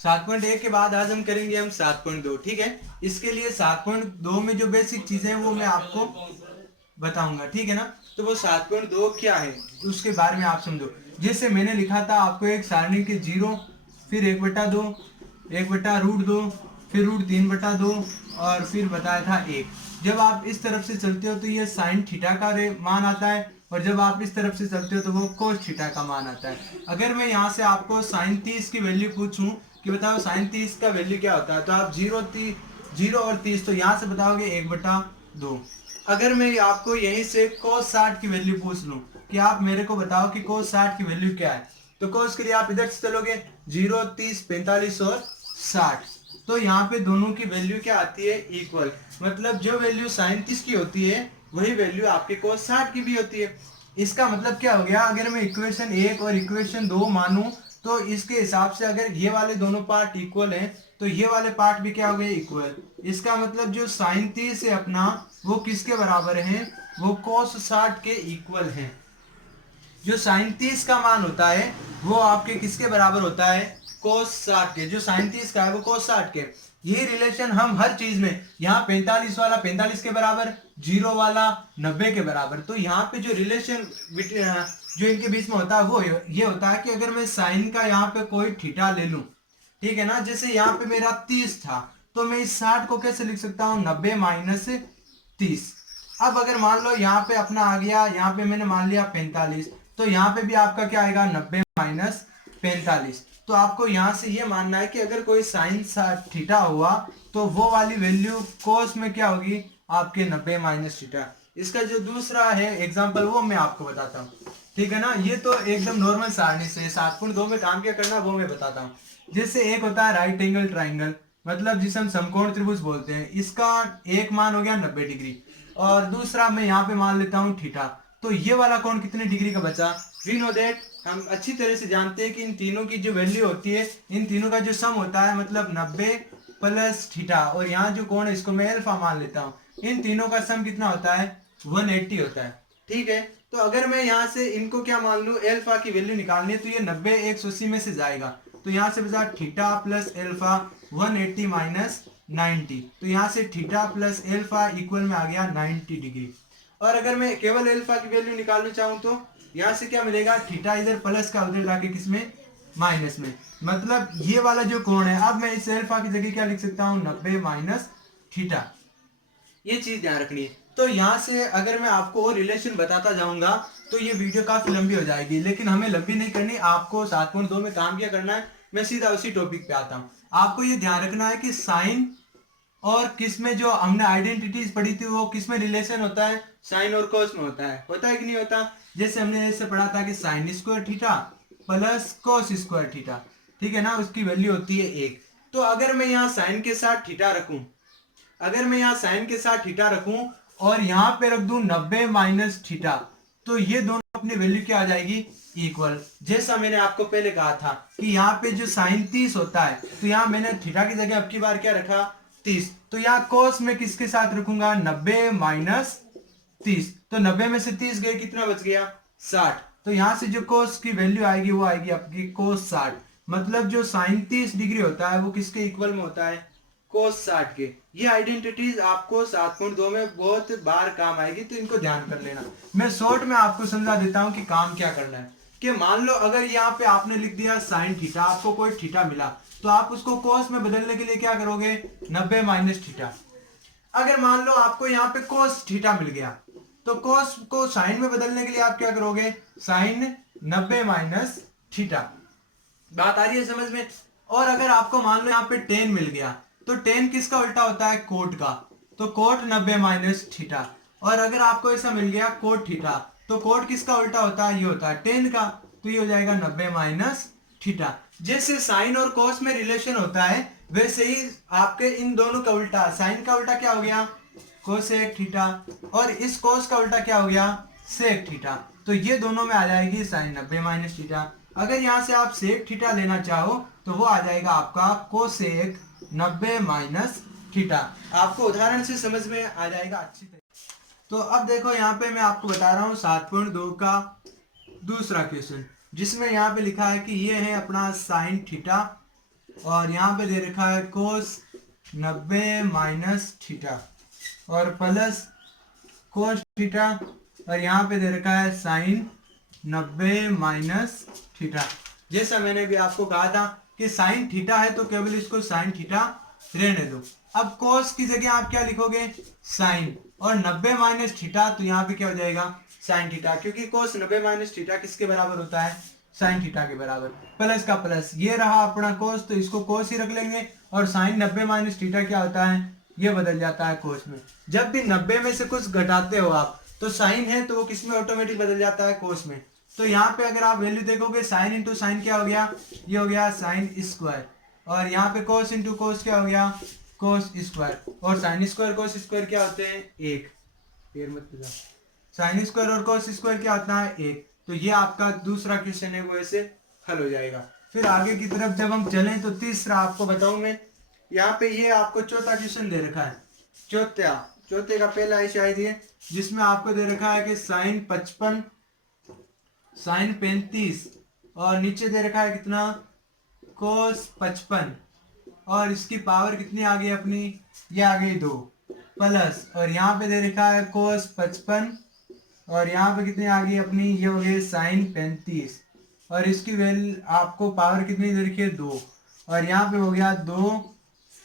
7.1 के बाद आज हम करेंगे हम 7.2। ठीक है, इसके लिए 7.2 में जो बेसिक चीजें हैं वो मैं आपको बताऊंगा। ठीक है ना, तो वो 7.2 क्या है उसके बारे में आप समझो। जैसे मैंने लिखा था आपको एक सारणी के 0, फिर 1/2, 1/√2, फिर √3/2 और फिर बताया था 1। जब आप इस तरफ से चलते हो तो ये साइन थीटा का मान आता है, और जब आप इस तरफ से चलते हो तो वो कोस थीटा का मान आता है। अगर मैं यहाँ से आपको साइन 30 की वैल्यू पूछूं कि बताओ साइन 30 का वैल्यू क्या होता है, तो आप 0 और 30 तो यहाँ से बताओगे 1/2। अगर मैं आपको यहीं से cos 60 की वैल्यू पूछ लूं कि आप मेरे को बताओ कि cos 60 की वैल्यू क्या है, तो cos के लिए आप इधर से चलोगे 0, 30, 45 और 60। तो यहाँ पे दोनों की वैल्यू क्या आती है, इक्वल। मतलब जो वैल्यू sin 30 की होती है वही वैल्यू आपके cos 60 की भी होती है। इसका मतलब क्या हो गया, अगर मैं इक्वेशन 1 और इक्वेशन 2 मानूं तो इसके हिसाब से अगर ये वाले दोनों पार्ट इक्वल हैं तो ये वाले पार्ट भी क्या हो गए, इक्वल। इसका मतलब जो sin 30 है अपना वो किसके बराबर है, वो cos 60 के इक्वल है। जो sin 30 का मान होता है वो आपके किसके बराबर होता है, cos 60 के। जो sin 30 का है वो cos 60 के। ये रिलेशन हम हर चीज में, यहाँ 45 वाला 45 के बराबर, 0 वाला 90 के बराबर। तो यहाँ पे जो रिलेशन जो इनके बीच में होता है वो ये होता है कि अगर मैं साइन का यहाँ पे कोई थीटा ले लूं, ठीक है ना, जैसे यहाँ पे मेरा 30 था तो मैं इस 60 को कैसे लिख सकता हूँ, 90 माइनस 30। अब अगर मान लो यहाँ पे अपना आ गया, यहाँ पे मैंने मान लिया 45, तो यहाँ पे भी आपका क्या आएगा, 90 माइनस 45। तो आपको यहाँ से ये मानना है कि अगर कोई साइन थीटा हुआ तो वो वाली वैल्यू कोस में क्या होगी, आपके 90 माइनस थीटा। इसका जो दूसरा है एग्जाम्पल वो मैं आपको बताता हूँ। ठीक है ना, ये तो एकदम नॉर्मल सारणी से 7.2 में काम क्या करना वो मैं बताता हूँ। जैसे एक होता है राइट एंगल ट्राइंगल, मतलब जिसे हम समकोण त्रिभुज बोलते हैं, इसका एक मान हो गया 90 डिग्री, और दूसरा मैं यहाँ पे मान लेता हूँ थीटा। तो ये वाला कोण कितने डिग्री का बचा, वी नो दैट, हम अच्छी तरह से जानते हैं कि इन तीनों की जो वैल्यू होती है, इन तीनों का जो सम होता है, मतलब 90 प्लस थीटा, और यहाँ जो कोण है इसको मैं अल्फा मान लेता हूँ, इन तीनों का सम कितना होता है, 180 होता है। ठीक है, तो अगर मैं यहाँ से इनको क्या मान लूँ, एल्फा की वैल्यू निकालनी है, तो ये 90 180 में से जाएगा, तो यहाँ से बचा थीटा प्लस एल्फा 180 माइनस 90। तो यहाँ से थीटा प्लस एल्फा इक्वल में आ गया 90 डिग्री। और अगर मैं केवल एल्फा की वैल्यू निकालना चाहूँ तो यहाँ से क्या मिलेगा, थीटा इधर प्लस का उधर जाके किसमें, माइनस में। मतलब ये वाला जो कोण है, अब मैं इस एल्फा की जगह क्या लिख सकता हूँ, 90 माइनस थीटा। ये चीज ध्यान रखनी है। तो यहाँ से अगर मैं आपको और रिलेशन बताता जाऊंगा तो ये वीडियो काफी लंबी हो जाएगी, लेकिन हमें लंबी नहीं करनी। आपको 7.2 में काम क्या करना है, मैं सीधा उसी टॉपिक पे आता हूँ। आपको ये ध्यान रखना है कि साइन और किस में जो हमने आइडेंटिटीज पढ़ी थी वो किस में रिलेशन होता है, साइन और कोस में होता है कि नहीं होता। जैसे हमने ऐसे पढ़ा था कि sin square theta plus cos square theta, ठीक है ना, उसकी वैल्यू होती है 1। तो अगर मैं यहाँ साइन के साथ थीटा रखूं, अगर मैं यहाँ साइन के साथ थीटा रखूं और यहाँ पे रख दूं 90 माइनस थीटा, तो ये दोनों अपनी वैल्यू क्या आ जाएगी, इक्वल। जैसा मैंने आपको पहले कहा था कि यहाँ पे जो साइन 30 होता है तो यहाँ मैंने थीटा की जगह अब की बार क्या रखा, 30। तो यहाँ कोस में किसके साथ रखूंगा, 90 माइनस 30। तो 90 में से 30 गए, कितना बच गया, 60। तो यहाँ से जो कोस की वैल्यू आएगी वो आएगी आपकी कोस 60। मतलब जो साइन 30 डिग्री होता है वो किसके इक्वल में होता है, कोस 60 के। ये आइडेंटिटीज आपको 7.2 में बहुत बार काम आएगी, तो इनको ध्यान कर लेना। मैं शॉर्ट में आपको समझा देता हूं कि काम क्या करना है। कि मान लो अगर यहाँ पे आपने लिख दिया साइन थीटा, आपको कोई थीटा मिला, तो आप उसको कोस में बदलने के लिए क्या करोगे, 90 माइनस थीटा। अगर मान लो आपको यहाँ पे कोस थीटा मिल गया, तो कोस को साइन में बदलने के लिए आप क्या करोगे, साइन 90 माइनस थीटा। बात आ रही है समझ में। और अगर आपको मान लो यहाँ पे टेन मिल गया, तो टेन किसका उल्टा होता है, कोट का, तो कोट 90 माइनस थीटा। और अगर आपको ऐसा मिल गया कोट थीटा, तो कोट किसका उल्टा होता है, ये होता है टेन का, तो ये हो जाएगा 90 माइनस थीटा। जैसे साइन और कोस में रिलेशन होता है वैसे ही आपके इन दोनों का उल्टा, साइन का उल्टा क्या हो गया, कोसेक थीटा, और इस कोस का उल्टा क्या हो गया, सेक थीटा। तो ये दोनों में आ जाएगी साइन 90 माइनस थीटा। अगर यहाँ से आप सेक थीटा लेना चाहो तो वो आ जाएगा आपका कोसेक 90 माइनस थीटा। आपको उदाहरण से समझ में आ जाएगा अच्छी तरह। तो अब देखो यहाँ पे मैं आपको बता रहा हूँ 7.2 का दूसरा क्वेश्चन, जिसमें यहाँ पे लिखा है कि ये है अपना साइन थीटा और यहाँ पे दे रखा है कोस 90 माइनस थीटा और प्लस कोस थीटा और यहाँ पे दे रखा है साइन 90 माइनस थीटा। जैसा मैंने भी आपको कहा था कि साइन थीटा है तो केवल इसको साइन थीटा रहने दो। अब कोस की जगह आप क्या लिखोगे, साइन, और 90 माइनस थीटा तो यहाँ पे क्या हो जाएगा, साइन थीटा, क्योंकि कोस 90 माइनस थीटा किसके बराबर होता है, साइन थीटा के बराबर। प्लस का प्लस, ये रहा अपना कोस तो इसको कोस ही रख लेंगे, और साइन 90 माइनस थीटा क्या होता है, ये बदल जाता है कोस में। जब भी 90 में से कुछ घटाते हो आप तो साइन है तो वो किस में ऑटोमेटिक बदल जाता है, कोस में। तो यहाँ पे अगर आप वैल्यू देखोगे साइन इंटू साइन क्या हो गया, ये हो गया साइन स्क्वायर, और यहाँ पे कोस इंटू कोस क्या हो गया, कोस स्क्वायर, और साइन स्क्वायर कोस स्क्वायर क्या होते हैं, एक, देर मत लगा, साइन स्क्वायर और कोस स्क्वायर क्या होता है, एक। तो ये आपका दूसरा क्वेश्चन है वो ऐसे हल हो जाएगा। फिर आगे की तरफ जब हम चलें तो तीसरा आपको बताऊं मैं, यहाँ पे ये आपको चौथा क्वेश्चन दे रखा है, चौथे का पहला है शायद ये, जिसमें आपको दे रखा है कि साइन 55 साइन 35 और नीचे दे रखा है कितना, कोस 55, और इसकी पावर कितनी आ गई अपनी, ये आ गई 2, प्लस, और यहाँ पे दे रखा है कोस 55 और यहाँ पे कितनी आ गई अपनी, ये हो गई साइन 35, और इसकी वैल्यू आपको पावर कितनी दे रखी है, 2, और यहाँ पे हो गया 2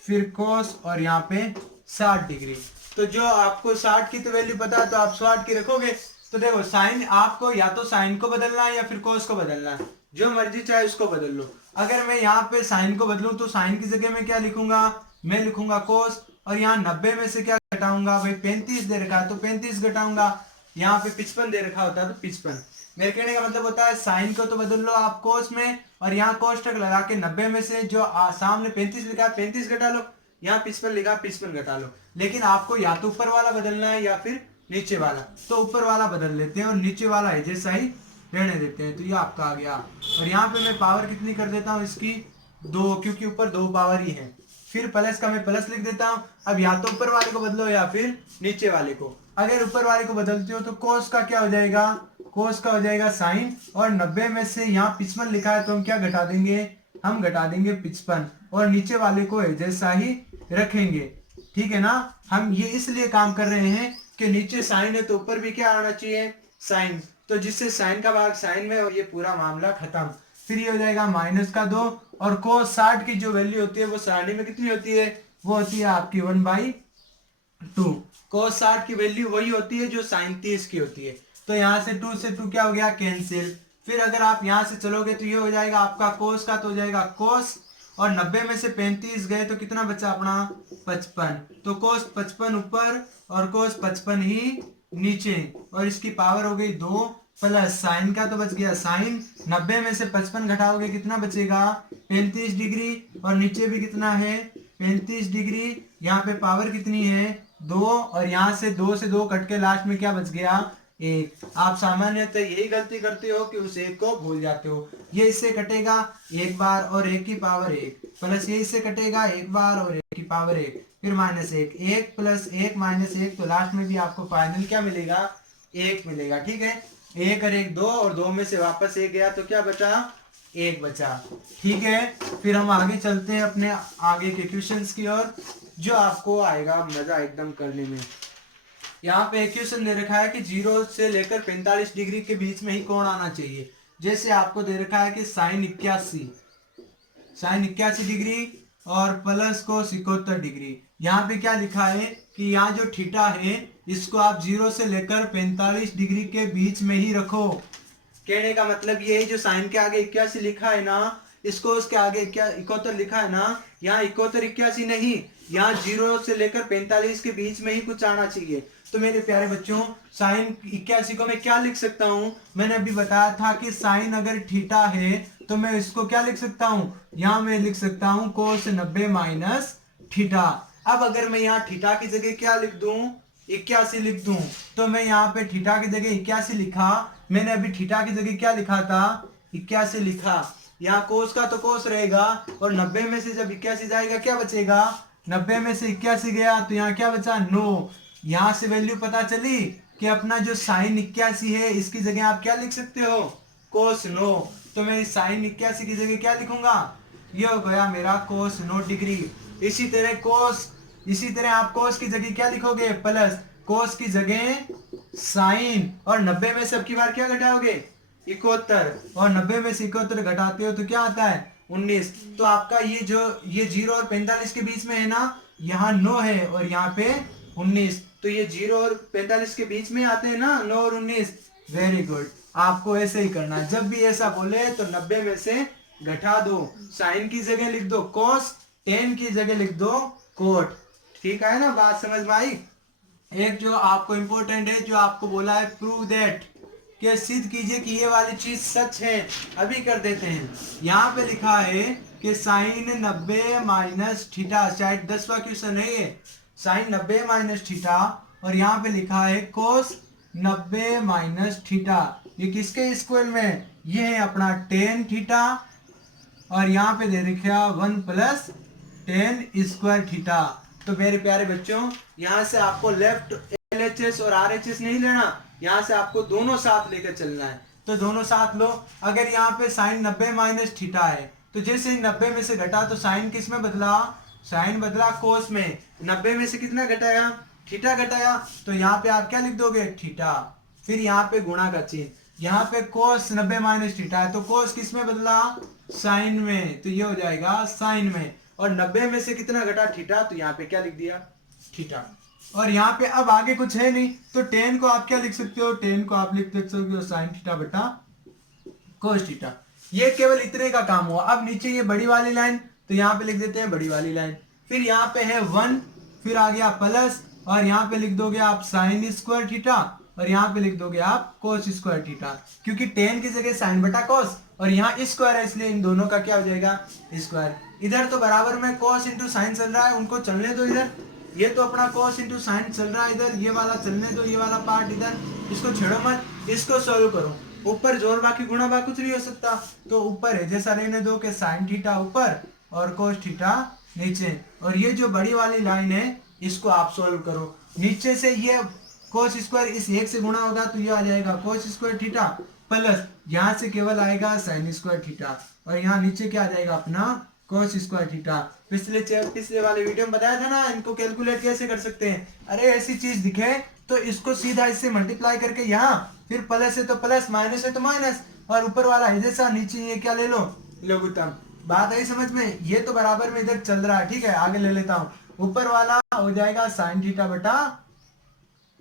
फिर कोस और यहाँ पे 60 डिग्री। तो जो आपको 60 की तो वैल्यू पता है तो आप 60 की रखोगे। तो देखो साइन आपको या तो साइन को बदलना है या फिर कोस को बदलना है, जो मर्जी चाहे उसको बदल लो। अगर मैं यहाँ पे साइन को बदलूं तो साइन की जगह में क्या लिखूंगा, मैं लिखूंगा कोस, और यहाँ 90 में से क्या घटाऊंगा, भाई 35 दे रखा है तो 35 घटाऊंगा, यहाँ पे 55 दे रखा होता है तो 55। मेरे कहने का मतलब होता है साइन को तो बदल लो आप कोस में, और यहाँ कोष्टक लगा के 90 में से जो सामने 35 लिखा है 35 घटा लो, यहाँ 55 लिखा 55 घटा लो। लेकिन आपको या तो ऊपर वाला बदलना है या फिर नीचे वाला, तो ऊपर वाला बदल लेते हैं और नीचे वाला है जैसा ही रहने देते हैं। तो ये आपका आ गया, और यहाँ पे मैं पावर कितनी कर देता हूँ इसकी, 2, क्योंकि ऊपर 2 पावर ही है। फिर प्लस का मैं प्लस लिख देता हूँ। अब या तो ऊपर वाले को बदलो या फिर नीचे वाले को। अगर ऊपर वाले को बदलते हो तो कोस का क्या हो जाएगा, कोस का हो जाएगा साइन, और 90 में से यहाँ 55 लिखा है तो हम क्या घटा देंगे, हम घटा देंगे 55, और नीचे वाले को जैसा ही रखेंगे, ठीक है ना। हम ये इसलिए काम कर रहे हैं कि नीचे साइन है तो ऊपर भी क्या आना चाहिए, साइन, तो जिससे साइन का भाग साइन में, और ये पूरा मामला खत्म। फिर ये हो जाएगा -2, और कोस 60 की जो वैल्यू होती है वो सारणी में कितनी होती है, वो होती है आपकी 1/2। कोस 60 की वैल्यू वही होती है जो साइन 30 की होती है। तो यहाँ से 2 से 2 क्या हो गया, कैंसिल। फिर अगर आप यहाँ से चलोगे तो ये हो जाएगा आपका कोस का, तो हो जाएगा कोस, और 90 में से 35 गए तो कितना बचा अपना, 55। तो कोस 55 ऊपर और कोस 55 ही नीचे, और इसकी पावर हो गई 2, प्लस साइन का तो बच गया साइन, 90 में से 55 घटाओगे कितना बचेगा, 35 डिग्री, और नीचे भी कितना है, 35 डिग्री। यहाँ पे पावर कितनी है, 2, और यहाँ से 2 से 2 कट के लास्ट में क्या बच गया, 1। आप सामान्यतः यही गलती करते हो कि उस 1 को भूल जाते हो। ये इससे कटेगा 1 बार और 1 की पावर 1, प्लस ये इससे कटेगा 1 बार और 1 की पावर 1, फिर -1, 1 + 1 - 1, तो लास्ट में भी आपको फाइनल क्या मिलेगा, 1 मिलेगा, ठीक है। 1 और 1 2, और 2 में से वापस 1 गया तो क्या बचा, 1 बचा, ठीक है। फिर हम आगे चलते हैं अपने आगे के क्वेश्चंस की ओर, जो आपको आएगा मजा एकदम करने में। यहाँ पे एक क्वेश्चन दे रखा है कि 0 से लेकर 45 डिग्री के बीच में ही कोण आना चाहिए। जैसे आपको दे रखा है कि साइन 81 डिग्री और प्लस कोस 71 डिग्री। यहाँ पे क्या लिखा है कि यहाँ जो थीटा है इसको आप 0 से लेकर 45 डिग्री के बीच में ही रखो। कहने का मतलब ये है, जो साइन के आगे 81 लिखा है ना, इसको उसके आगे 71 लिखा है ना, यहाँ 71 81 नहीं, यहाँ 0 से लेकर 45 के बीच में ही कुछ आना चाहिए। तो मेरे प्यारे बच्चों, साइन 81 को मैं क्या लिख सकता हूँ, मैंने अभी बताया था कि साइन अगर थीटा है तो मैं इसको क्या लिख सकता हूँ, यहाँ मैं लिख सकता हूँ कोस 90 माइनस थीटा। अब अगर मैं यहाँ थीटा की जगह क्या लिख दूं, 81 लिख दूं, तो मैं यहाँ पे थीटा की जगह 81 लिखा, मैंने अभी थीटा की जगह क्या लिखा था, 81 लिखा। यहाँ कोस का तो कोस रहेगा, और 90 में से जब 81 जाएगा क्या बचेगा, 90 में से 81 गया तो यहाँ क्या बचा, 9। यहाँ से वैल्यू पता चली कि अपना जो साइन 81 है इसकी जगह आप क्या लिख सकते हो, कोस 9। तो मैं साइन 81 की जगह क्या लिखूंगा, ये हो गया मेरा कोस 90 डिग्री। इसी तरह आप कोस की जगह क्या लिखोगे, प्लस, कोस की जगह साइन, और 90 में से अब की बार क्या घटाओगे, 71, और 90 में से 71 घटाते हो तो क्या आता है, 19। तो आपका ये 0 और 45 के बीच में है ना, यहाँ 9 है और यहाँ पे 19, तो ये 0 और 45 के बीच में आते हैं ना 9 और 19। वेरी गुड, आपको ऐसे ही करना है, जब भी ऐसा बोले तो 90 में से घटा दो, साइन की जगह लिख दो कोस, टेन की जगह लिख दो कोट। ठीक है ना, बात समझ में आई। एक जो आपको इंपॉर्टेंट है, जो आपको बोला है प्रूव दैट, कि सिद्ध कीजिए कि ये वाली चीज सच है। अभी कर देते हैं। यहाँ पे लिखा है कि साइन 90 माइनस थीटा, शायद 10वां क्वेश्चन है ये, साइन 90 माइनस थीटा, और यहाँ पे लिखा है कोस 90 माइनस थीटा। ये किसके स्क्वायर में, ये है अपना टेन थीटा, और यहाँ पे दे रखा 1 प्लस टेन स्क्वायर थीटा। तो मेरे प्यारे बच्चों, यहाँ से आपको लेफ्ट LHS और RHS नहीं लेना, यहाँ से आपको दोनों साथ लेकर चलना है। तो दोनों साथ लो। अगर यहाँ पे साइन 90 माइनस थीटा है, तो जैसे 90 में से घटा तो साइन किस में बदला, साइन बदला कोस में। 90 में से कितना घटाया, थीटा घटाया, तो यहाँ पे आप क्या लिख दोगे, थीटा, फिर यहाँ पे गुणा का चिन्ह, यहाँ पे कोस 90 माइनस थीटा है, तो कोस किस में बदला, साइन में, तो ये हो जाएगा साइन में। और 90 में से कितना घटा, थीटा, तो यहाँ पे क्या लिख दिया, थीटा। और यहाँ पे अब आगे कुछ है नहीं, तो टेन को आप क्या लिख सकते हो, टेन को आप लिख सकते हो साइन थीटा बटा कोस थीटा। ये केवल इतने का काम हुआ। अब नीचे ये बड़ी वाली लाइन, तो यहाँ पे लिख देते हैं बड़ी वाली लाइन, फिर यहाँ पे है 1, फिर आ गया प्लस, और यहाँ पे लिख दोगे आप साइन स्क्वायर थीटा, और यहाँ पे लिख दोगे आप कोस स्क्वायर थीटा, क्योंकि टेन की जगह साइन बटा कोस, और यहाँ स्क्वायर है, इसलिए इन दोनों का क्या हो जाएगा, स्क्वायर। इधर तो बराबर में कोस इंटू साइन चल रहा है, उनको चलने दो इधर, ये तो अपना कोस इंटू साइन चल रहा है इधर, ये वाला चलने दो, ये वाला पार्ट इधर, इसको छेड़ो मत, इसको सोल्व करो। ऊपर जोर बाकी गुणा बाकी कुछ नहीं हो सकता, तो ऊपर है जैसा रहने दो कि साइन थीटा ऊपर और कोस थीटा नीचे, और ये जो बड़ी वाली लाइन है इसको आप सोल्व करो। नीचे से ये कोस स्क्वायर इस एक से गुणा होगा, तो ये आ जाएगा कोस स्क्वायर थीटा, प्लस यहाँ से केवल आएगा साइन स्क्वायर थीटा, और यहाँ नीचे क्या आ जाएगा अपना कोस स्क्वायर थीटा। पिछले वाले वीडियो में बताया था ना इनको कैलकुलेट कैसे कर सकते हैं। अरे ऐसी चीज दिखे तो इसको सीधा इससे मल्टीप्लाई करके यहाँ, फिर प्लस है तो प्लस, माइनस है तो माइनस, और ऊपर वाला है जैसा, नीचे ये क्या ले लो, लघुत्तम। बात आई समझ में, ये तो बराबर में इधर चल रहा है, ठीक है, आगे ले लेता हूँ। ऊपर वाला हो जाएगा साइन थीटा बटा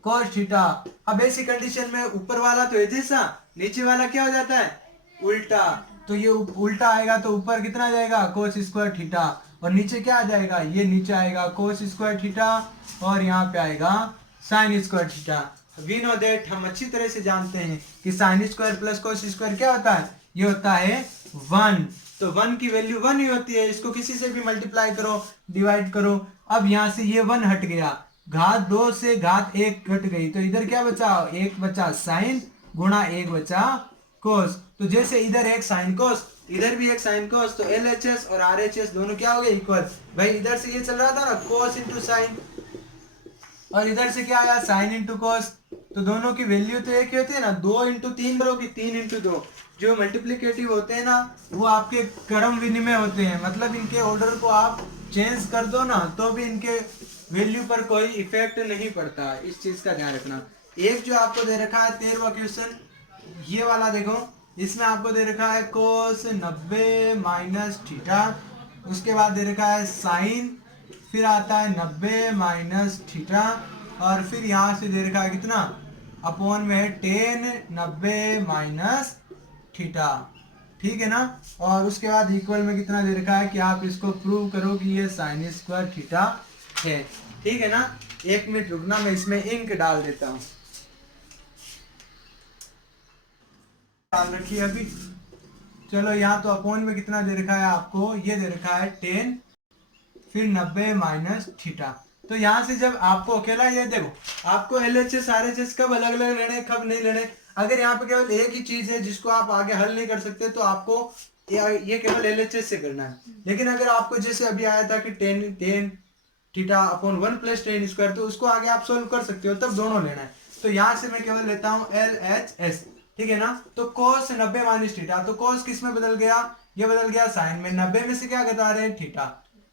कोस थीटा। अब ऐसी कंडीशन में ऊपर वाला तो है जैसा, नीचे वाला क्या हो जाता है, उल्टा, तो ये उल्टा आएगा, तो ऊपर कितना आ जाएगा, कोस स्क्वायर थीटा, और नीचे क्या आ जाएगा, ये नीचे आएगा कोस स्क्वायर थीटा, और यहाँ पे आएगा sin square theta. We know that, हम अच्छी तरह से जानते हैं कि sin square plus cos square क्या होता है, ये होता है 1। तो 1 की वैल्यू 1 ही होती है, इसको किसी से भी मल्टीप्लाई करो, डिवाइड करो। अब यहाँ से ये 1 हट गया, घात 2 से घात 1 घट गई, तो इधर क्या बचा, 1 बचा साइन गुणा 1 बचा कोस। तो जैसे इधर एक साइन कोस, इधर भी एक साइन कोस, तो LHS और RHS दोनों क्या हो गए, इक्वल। भाई इधर से ये चल रहा था ना कोस इंटू साइन, और इधर से क्या आया, साइन इंटू कोस, तो दोनों की वैल्यू तो एक ही होती है ना, 2 इंटू 3 करोगे, 3 इंटू 2। जो मल्टीप्लिकेटिव होते हैं ना वो आपके क्रम विनिमय होते हैं, मतलब इनके ऑर्डर को आप चेंज कर दो ना तो भी इनके वैल्यू पर कोई इफेक्ट नहीं पड़ता, इस चीज का ध्यान रखना। एक जो आपको दे रखा है 13वां क्वेश्चन, ये वाला देखो, इसमें आपको दे रखा है कोस 90 माइनस थीटा, उसके बाद दे रखा है साइन, फिर आता है 90 माइनस थीटा, और फिर यहाँ से दे रखा है कितना, अपॉन में है 10 90 माइनस थीटा, ठीक है ना। और उसके बाद इक्वल में कितना दे रखा है कि आप इसको प्रूव करो कि ये साइन स्क्वायर थीटा है, ठीक है ना। 1 मिनट रुकना, मैं इसमें इंक डाल देता हूँ, डाल रखिए अभी। चलो यहाँ तो अपॉन में कितना दे रखा है आपको, ये दे रखा है 10 फिर 90 माइनस थीटा। तो यहाँ से जब आपको अकेला, ये देखो आपको LHS RHS कब अलग अलग लेने कब नहीं लेने, अगर यहाँ पे केवल एक ही चीज है जिसको आप आगे हल नहीं कर सकते तो आपको ये केवल LHS से करना है। लेकिन अगर आपको जैसे अभी आया था कि 10 थीटा अपॉन 1 प्लस 10 स्क्वायर, तो उसको आगे आप सोल्व कर सकते हो, तब दोनों लेना है। तो यहाँ से मैं केवल लेता हूँ LHS, ठीक है ना। तो कोस 90 माइनस थीटा, तो कोस किस में बदल गया, ये बदल गया साइन में, 90 में से क्या घटा रहे हैं, थीटा,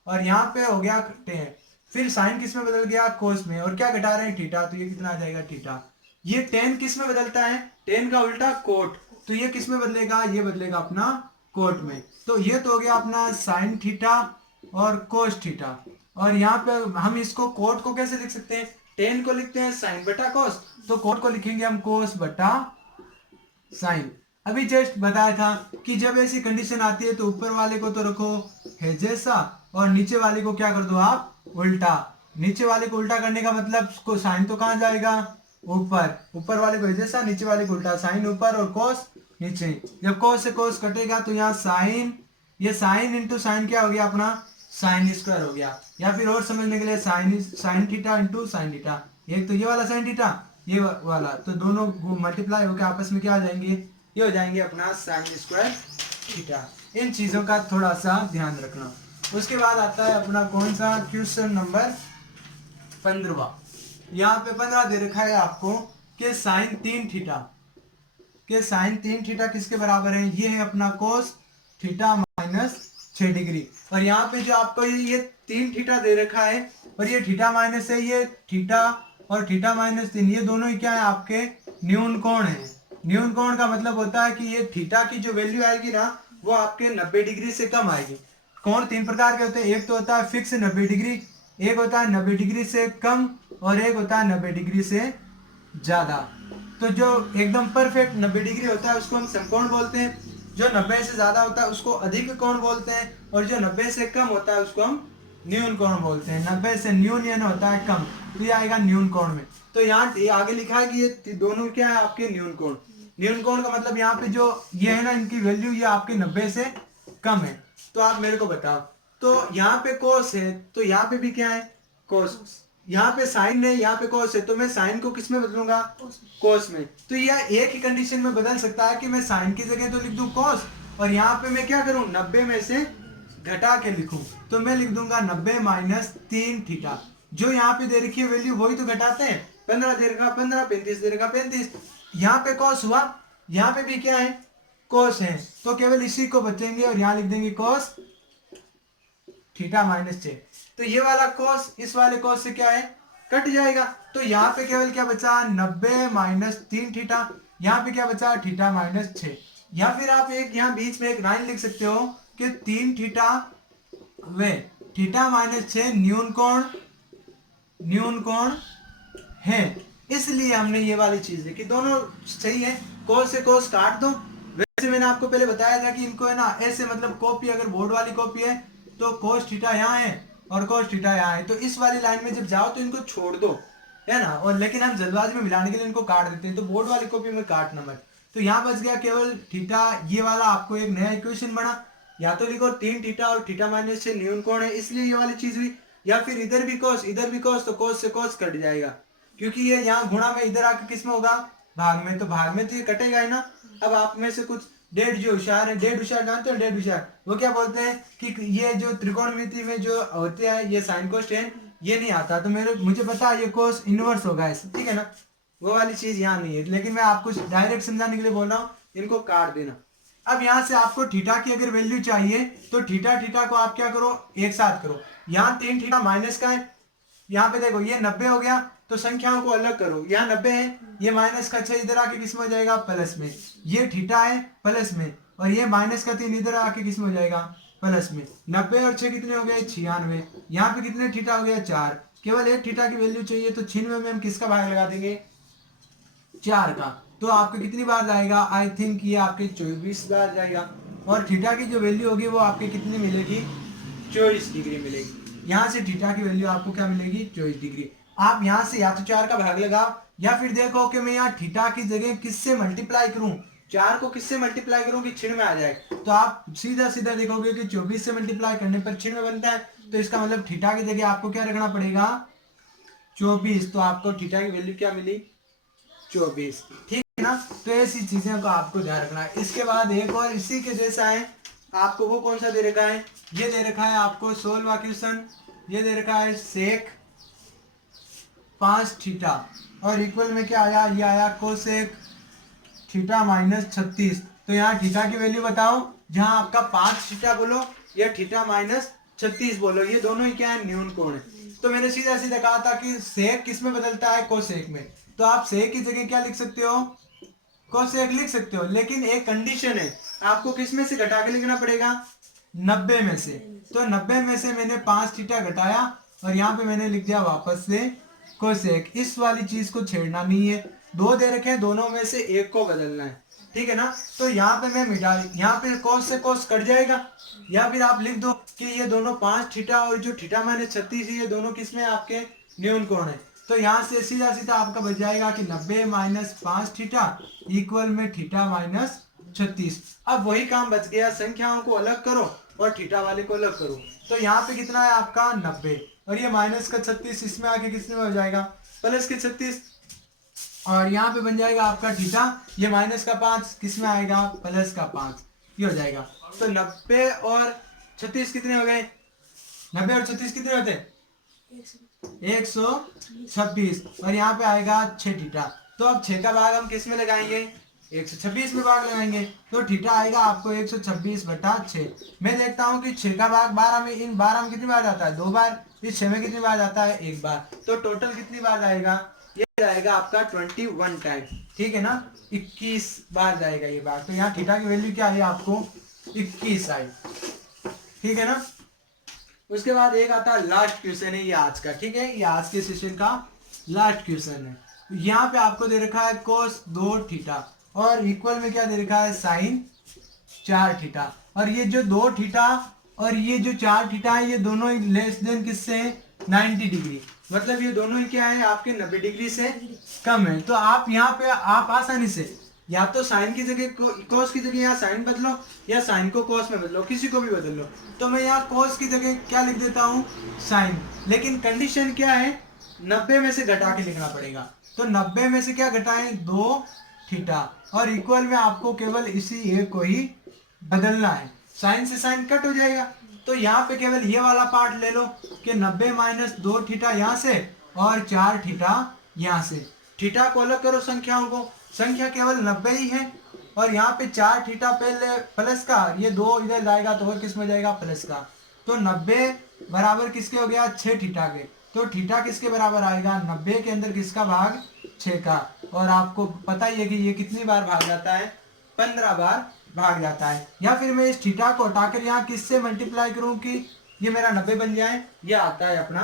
और यहाँ पे हो गया टेन, फिर साइन किस में बदल गया, कोस में, और क्या घटा रहे हैं, थीटा, तो ये कितना आ जाएगा, थीटा। ये टेन किस में बदलता है, टेन का उल्टा कोट, तो ये किस में बदलेगा, ये बदलेगा अपना कोट में। तो ये तो हो गया अपना साइन थीटा और कोस थीटा। और यहाँ पे हम इसको कोट को कैसे लिख सकते हैं, टेन को लिखते हैं साइन बटा कोस, तो कोट को लिखेंगे हम कोस बटा साइन। अभी जस्ट बताया था कि जब ऐसी कंडीशन आती है तो ऊपर वाले को तो रखो है जैसा, और नीचे वाले को क्या कर दो आप, उल्टा। नीचे वाले को उल्टा करने का मतलब को साइन तो कहाँ जाएगा, ऊपर, ऊपर वाले को है जैसा, नीचे वाले को उल्टा, साइन ऊपर और कोस नीचे। जब कोस से कोस कटेगा तो यहाँ साइन, ये साइन इंटू साइन क्या हो गया अपना, साइन स्क्वायर हो गया। या फिर और समझने के लिए sine theta into sine theta, एक तो ये वाला साइन थीटा, ये वाला, तो दोनों मल्टीप्लाई होकर आपस में क्या हो जाएंगे, ये हो जाएंगे अपना साइन स्क्वायर थीटा। इन चीजों का थोड़ा सा ध्यान रखना। उसके बाद आता है अपना कौन सा, क्वेश्चन नंबर 15। यहाँ पे 15 दे रखा है आपको कि साइन 3 थीटा, के साइन 3 थीटा किसके बराबर है, ये है अपना कोस थीटा माइनस 6 डिग्री। और यहाँ पे जो आपको ये 3 थीटा दे रखा है, और ये थीटा माइनस है, ये थीटा और थीटा माइनस 3, ये दोनों ही क्या है, आपके न्यून कोण है। न्यून कोण का मतलब होता है कि ये थीटा की जो वैल्यू आएगी ना, वो आपके 90 डिग्री से कम आएगी। कोण 3 प्रकार के होते हैं, एक तो होता है फिक्स 90 डिग्री, एक होता है 90 डिग्री से कम, और एक होता है 90 डिग्री से ज्यादा। तो जो एकदम परफेक्ट 90 डिग्री होता है उसको हम समकोण बोलते हैं, जो 90 से ज्यादा होता है उसको अधिक कोण बोलते हैं, और जो 90 से कम होता है उसको हम न्यून कोण बोलते हैं। 90 से न्यून यानी होता है कम, तो ये आएगा न्यून कोण में। तो यहाँ आगे लिखा है कि ये दोनों क्या है, आपके न्यून कोण। न्यून कोण का मतलब यहाँ पे जो ये है ना, इनकी वैल्यू ये आपके 90 से कम है। तो आप मेरे को बताओ, तो यहाँ पे कोस है, तो यहाँ पे भी क्या है, कोस। यहाँ पे साइन है, यहाँ पे कोस है, तो मैं साइन को किस में बदलूंगा, कोस में। तो यह एक ही कंडीशन में बदल सकता है कि मैं साइन की जगह तो लिख दूं कोस, और यहाँ पे मैं क्या करूं, 90 में से घटा के लिखूं, तो मैं लिख दूंगा 90 माइनस 3 थीटा। जो यहाँ पे दे रखी है वैल्यू वही तो घटाते हैं, 15 दे रखा 15, 35 दे रखा 35, यहाँ पे कॉस हुआ, यहाँ पे भी क्या है, कोस है, तो केवल इसी को बचेंगे और यहाँ लिख देंगे कोस थीटा माइनस 6। तो ये वाला कोस इस वाले कोस से क्या है, कट जाएगा। तो यहाँ पे केवल क्या बचा, 90 माइनस 3 थीटा, यहाँ पे क्या बचा, थीटा माइनस 6। या फिर आप एक यहाँ बीच में एक लाइन लिख सकते हो कि 3 थीटा वे थीटा माइनस 6 न्यून कोण है। इसलिए हमने ये वाली चीज देखी, दोनों सही है। कोस से कोस काट दो। वैसे मैंने आपको पहले बताया था कि इनको है ना ऐसे, मतलब कॉपी अगर बोर्ड वाली कॉपी है तो कोस थीटा यहाँ है और कोस थीटा यहाँ है, तो इस वाली लाइन में जब जाओ तो इनको छोड़ दो, है ना। और लेकिन हम जल्दबाजी में मिलाने के लिए इनको काट देते हैं, तो बोर्ड वाली कॉपी में काटना मत। तो यहाँ बच गया केवल थीटा, ये वाला आपको एक नया इक्वेशन बना, या तो लिखो 3 थीटा और थीटा माइनस 6 न्यून कोण है, इसलिए ये वाली चीज हुई। या फिर इधर भी कोस इधर भी कोस, तो कोस से कोस कट जाएगा, क्योंकि ये यहाँ गुणा में इधर आके किस में होगा, भाग में, तो भाग में तो ये कटेगा ही ना। अब आप में से कुछ डेढ़ जो होशियार है, डेढ़ होशियार जानते हो, डेढ़ होशियार वो क्या बोलते हैं कि ये जो त्रिकोणमिति में जो होते हैं ये साइन कोस टेन ये नहीं आता, तो मुझे पता है ये कोस इनवर्स होगा ऐसे, ठीक है ना। वो वाली चीज यहाँ नहीं है, लेकिन मैं आपको डायरेक्ट समझाने के लिए बोल रहा हूँ, इनको काट देना। अब यहाँ से आपको थीटा की अगर वैल्यू चाहिए तो थीटा थीटा को आप क्या करो, एक साथ करो। यहाँ 3 थीटा माइनस का है, यहाँ पे देखो ये 90 हो गया, तो संख्याओं को अलग करो। यहाँ 90 है, ये माइनस का 6 इधर आके किस में हो जाएगा, प्लस में। ये थीटा है प्लस में, और ये माइनस का 3 इधर आके किस में हो जाएगा, प्लस में। 90 और 6 कितने हो गए, 96। यहाँ पे कितने थीटा हो गया, 4। केवल एक थीटा की वैल्यू चाहिए, तो 96 में हम किसका भाग लगा देंगे, 4 का। तो आपको कितनी बार जाएगा, आई थिंक ये आपके 24 बार जाएगा। और थीटा की जो वैल्यू होगी वो आपके कितनी मिलेगी, 24 डिग्री मिलेगी। यहाँ से थीटा की वैल्यू आपको क्या मिलेगी, 24 डिग्री। आप यहाँ से या तो 4 का भाग लगाओ, या फिर देखो कि मैं यहाँ थीटा की जगह किससे मल्टीप्लाई करूं, 4 को किससे मल्टीप्लाई करूं कि 96 आ जाए। तो आप सीधा सीधा देखोगे कि 24 से मल्टीप्लाई करने पर 96 बनता है, तो इसका मतलब थीटा की जगह आपको क्या रखना पड़ेगा, 24। तो आपको थीटा की वैल्यू क्या मिली, 24, ठीक है ना। तो ऐसी चीजें का आपको ध्यान रखना है। इसके बाद एक और इसी के जैसा है, आपको वो कौन सा दे रखा है, ये दे रखा है आपको 16वां क्वेश्चन। ये दे रखा है सेक 5 थीटा, और इक्वल में क्या आया, ये आया कोसेक थीटा माइनस 36। तो यहाँ थीटा की वैल्यू बताओ, जहाँ आपका 5 थीटा बोलो या थीटा माइनस 36 बोलो, ये दोनों ही क्या है, न्यून कोण है। तो मैंने सीधा सीधा कहा था कि सेक किस में बदलता है, कोसेक में। तो आप सेक की जगह क्या लिख सकते हो, कोसेक लिख सकते हो, लेकिन एक कंडीशन है, आपको किस में से घटा के लिखना पड़ेगा, 90 में से। तो 90 में से मैंने 5 थीटा घटाया और यहाँ पे मैंने लिख दिया वापस से कोसेक। इस वाली चीज को छेड़ना नहीं है, दो दे रखे हैं, दोनों में से एक को बदलना है, ठीक है ना। तो यहाँ पे मैं मिटा, यहाँ पे कोस से कोस कट जाएगा, या फिर आप लिख दो कि ये दोनों 5 थीटा और जो थीटा माइनस 36 ये दोनों किसमें आपके न्यून कोण है। तो यहाँ से सीधा सीधा आपका बच जाएगा कि 90 माइनस 5 थीटा इक्वल में थीटा माइनस 36। अब वही काम बच गया, संख्याओं को अलग करो और थीटा वाले को अलग करो। तो यहाँ पे कितना है आपका 90 और ये माइनस का 36, इसमें आके किसमें हो जाएगा, प्लस के 36, और यहाँ पे बन जाएगा आपका थीटा, ये माइनस का 5 किसमें आएगा, प्लस का 5, ये हो जाएगा। तो 90 और 36 कितने हो गए, 90 और 36 कितने होते, 126, और यहाँ पे आएगा 6 थीटा। तो अब 6 का भाग हम किस में लगाएंगे, 126 में भाग लगाएंगे। तो थीटा आएगा आपको 126/6। मैं देखता हूँ कि 6 का भाग 12 में, इन 12 में कितनी बार जाता है, 2 बार, इस 6 में कितनी बार जाता है, 1 बार। तो टोटल कितनी बार जाएगा, ये जाएगा आपका 21 टाइम, ठीक है ना, 21 बार जाएगा ये बार। तो यहाँ थीटा की वैल्यू क्या है आपको 21 आई, ठीक है ना। उसके बाद एक आता है लास्ट क्वेश्चन है ये आज का, ठीक है, ये आज के सेशन का लास्ट क्वेश्चन है। यहाँ पे आपको दे रखा है कोस 2 थीटा और इक्वल में क्या दे रखा है, साइन 4 थीटा, और ये जो 2 थीटा और ये जो 4 थीटा है ये दोनों ही लेस देन किससे है, 90 डिग्री, मतलब ये दोनों ही क्या है आपके 90 डिग्री से कम है। तो आप यहाँ पे आप आसानी से या तो साइन की जगह कोस की जगह यहाँ साइन बदलो, या साइन को कोस में बदलो, किसी को भी बदल लो। तो मैं यहाँ कोस की जगह क्या लिख देता हूँ, साइन, लेकिन कंडीशन क्या है, 90 में से घटा के लिखना पड़ेगा। तो 90 में से क्या घटाएं, 2 थीटा, और इक्वल में आपको केवल इसी एक को ही बदलना है, साइन से साइन कट हो जाएगा। तो यहाँ पे केवल ये वाला पार्ट ले लो कि 90 माइनस 2 थीटा यहाँ से और 4 थीटा यहाँ से, थीटा को अलग करो संख्याओं को, संख्या केवल 90 ही है, और यहाँ पे 4 थीटा पहले प्लस का, ये 2 इधर जाएगा तो और किस में जाएगा, प्लस का। तो 90 बराबर किसके हो गया, 6 थीटा के। तो थीटा किसके बराबर आएगा, 90 के अंदर किसका भाग, 6 का। और आपको पता ही है कि ये कितनी बार भाग जाता है, 15 बार भाग जाता है। या फिर मैं इस थीटा को हटाकर यहाँ किससे मल्टीप्लाई करूँ कि ये मेरा 90 बन जाए, ये आता है अपना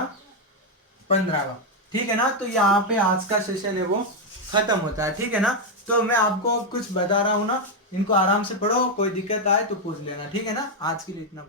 15वां, ठीक है ना। तो यहाँ पे आज का सेशन है वो खत्म होता है, ठीक है ना। तो मैं आपको कुछ बता रहा हूँ ना, इनको आराम से पढ़ो, कोई दिक्कत आए तो पूछ लेना, ठीक है ना। आज के लिए इतना।